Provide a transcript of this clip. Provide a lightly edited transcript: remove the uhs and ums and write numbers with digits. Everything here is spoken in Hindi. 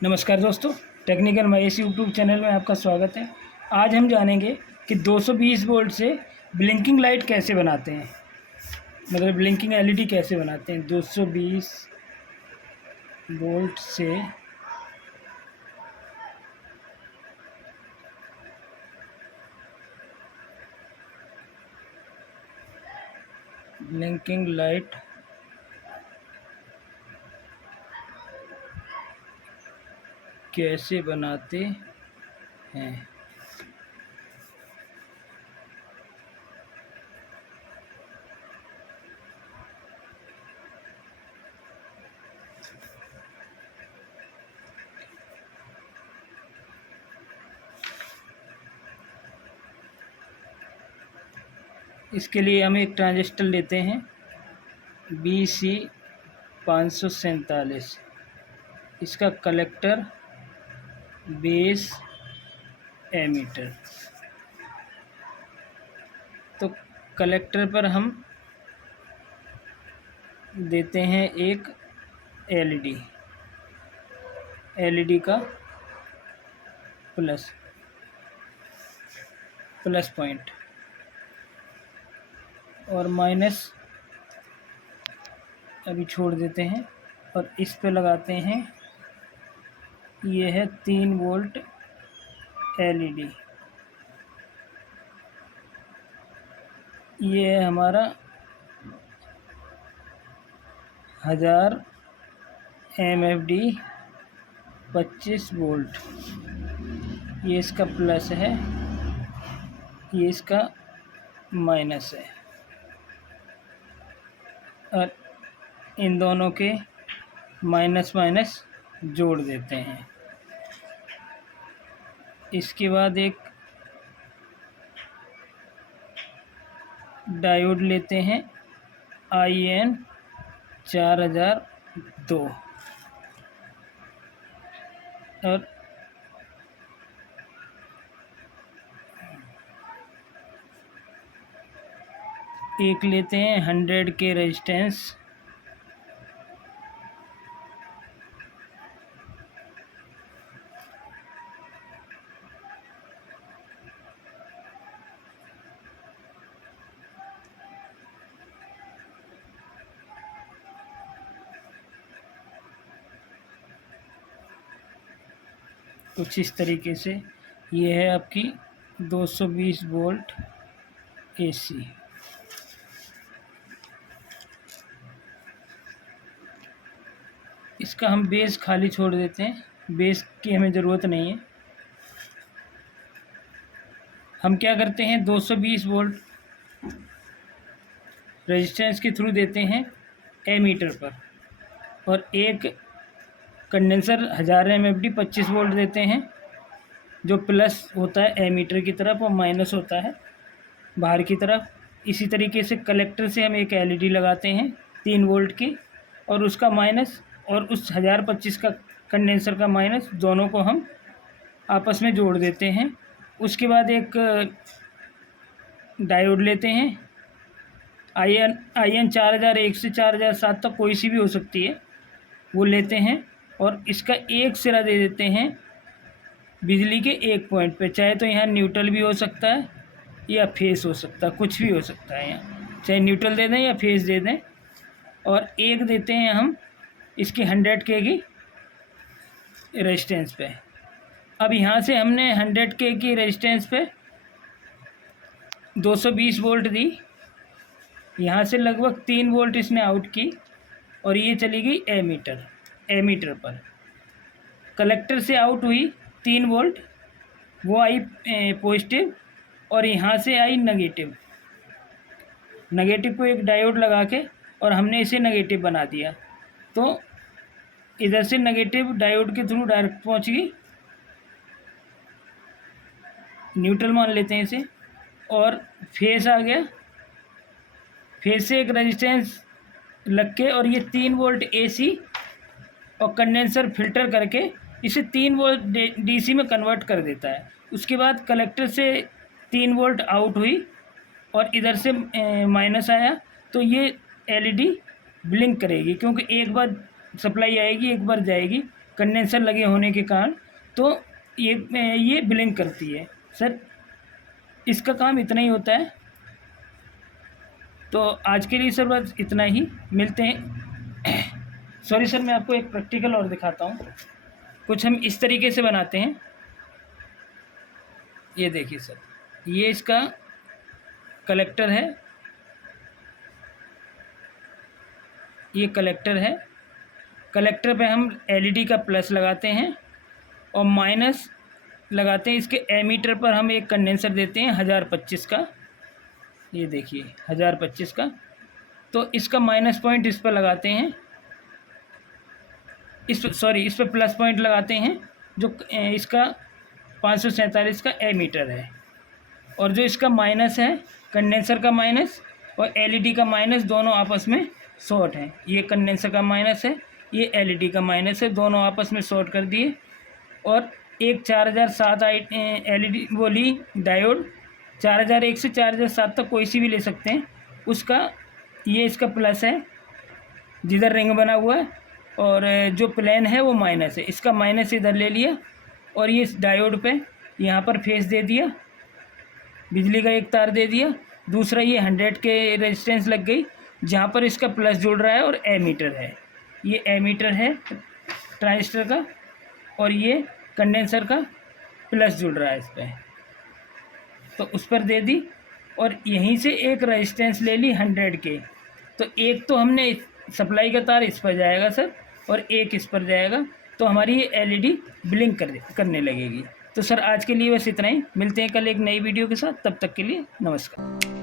नमस्कार दोस्तों, टेक्निकल महेश यूट्यूब चैनल में आपका स्वागत है। आज हम जानेंगे कि 220 वोल्ट से ब्लिंकिंग लाइट कैसे बनाते हैं, मतलब ब्लिंकिंग एलईडी कैसे बनाते हैं। 220 वोल्ट से ब्लिंकिंग लाइट कैसे बनाते हैं। इसके लिए हम एक ट्रांजिस्टर लेते हैं BC547। इसका कलेक्टर, बेस, एमीटर। तो कलेक्टर पर हम देते हैं एक एलईडी का प्लस पॉइंट, और माइनस अभी छोड़ देते हैं, और इस पे लगाते हैं, ये है 3 वोल्ट एलईडी। ये है हमारा 1000 MFD 25 वोल्ट। ये इसका प्लस है, ये इसका माइनस है, और इन दोनों के माइनस जोड़ देते हैं। इसके बाद एक डायोड लेते हैं IN4002, और एक लेते हैं 100 के रेजिस्टेंस, कुछ इस तरीके से। ये है आपकी 220 वोल्ट AC। इसका हम बेस खाली छोड़ देते हैं, बेस की हमें ज़रूरत नहीं है। हम क्या करते हैं, 220 वोल्ट रेजिस्टेंस के थ्रू देते हैं एमीटर पर, और एक कंडेंसर 1000 MFD 25 वोल्ट देते हैं, जो प्लस होता है एमीटर की तरफ और माइनस होता है बाहर की तरफ। इसी तरीके से कलेक्टर से हम एक एलईडी लगाते हैं 3 वोल्ट की, और उसका माइनस और उस 1025 का कंडेंसर का माइनस, दोनों को हम आपस में जोड़ देते हैं। उसके बाद एक डायोड लेते हैं IN 4001 से 4007 तक, कोई सी भी हो सकती है, वो लेते हैं, और इसका एक सिरा दे देते हैं बिजली के एक पॉइंट पे। चाहे तो यहाँ न्यूट्रल भी हो सकता है या फेस हो सकता है, कुछ भी हो सकता है यहाँ, चाहे न्यूट्रल दे दें या फेस दे दें। और एक देते हैं हम इसकी 100 के की रेजिस्टेंस पे। अब यहाँ से हमने 100 के की रेजिस्टेंस पे 220 वोल्ट दी, यहाँ से लगभग 3 वोल्ट इसने आउट की, और ये चली गई एमीटर पर। कलेक्टर से आउट हुई 3 वोल्ट, वो आई पॉजिटिव, और यहाँ से आई नेगेटिव को एक डायोड लगा के, और हमने इसे नेगेटिव बना दिया। तो इधर से नेगेटिव डायोड के थ्रू डायरेक्ट पहुँच गई, न्यूट्रल मान लेते हैं इसे, और फेस आ गया। फेस से एक रेजिस्टेंस लग के, और ये 3 वोल्ट AC, और कंडेंसर फिल्टर करके इसे 3 वोल्ट DC में कन्वर्ट कर देता है। उसके बाद कलेक्टर से 3 वोल्ट आउट हुई, और इधर से माइनस आया, तो ये LED ब्लिंक करेगी, क्योंकि एक बार सप्लाई आएगी, एक बार जाएगी कंडेंसर लगे होने के कारण, तो ये ब्लिंक करती है। सर इसका काम इतना ही होता है। तो आज के लिए सर बस इतना ही, मिलते हैं। सॉरी सर, मैं आपको एक प्रैक्टिकल और दिखाता हूँ। कुछ हम इस तरीके से बनाते हैं। ये देखिए सर, ये इसका कलेक्टर है, ये कलेक्टर है। कलेक्टर पे हम एलईडी का प्लस लगाते हैं और माइनस लगाते हैं। इसके एमीटर पर हम एक कंडेंसर देते हैं 1025 का, ये देखिए 1025 का। तो इसका माइनस पॉइंट इस पर लगाते हैं, इस पर प्लस पॉइंट लगाते हैं, जो इसका 547 का एमीटर है। और जो इसका माइनस है, कंडेंसर का माइनस और एलईडी का माइनस, दोनों आपस में शॉर्ट हैं। ये कंडेंसर का माइनस है, ये एलईडी का माइनस है, दोनों आपस में शॉर्ट कर दिए। और एक 4007 एलईडी वो ली डायोड, 4001 से 4007 तक कोई सी भी ले सकते हैं। उसका ये इसका प्लस है जिधर रिंग बना हुआ है, और जो प्लेन है वो माइनस है। इसका माइनस इधर ले लिया और ये डायोड पे यहाँ पर फेस दे दिया, बिजली का एक तार दे दिया। दूसरा ये 100 के रेजिस्टेंस लग गई जहाँ पर इसका प्लस जुड़ रहा है, और एमीटर है, ये एमीटर है ट्रांजिस्टर का, और ये कंडेंसर का प्लस जुड़ रहा है इस पर, तो उस पर दे दी। और यहीं से एक रेजिस्टेंस ले ली 100 के। तो एक तो हमने सप्लाई का तार इस पर जाएगा सर, और एक इस पर जाएगा, तो हमारी ये एलईडी ब्लिंक करने लगेगी। तो सर आज के लिए बस इतना ही, मिलते हैं कल एक नई वीडियो के साथ, तब तक के लिए नमस्कार।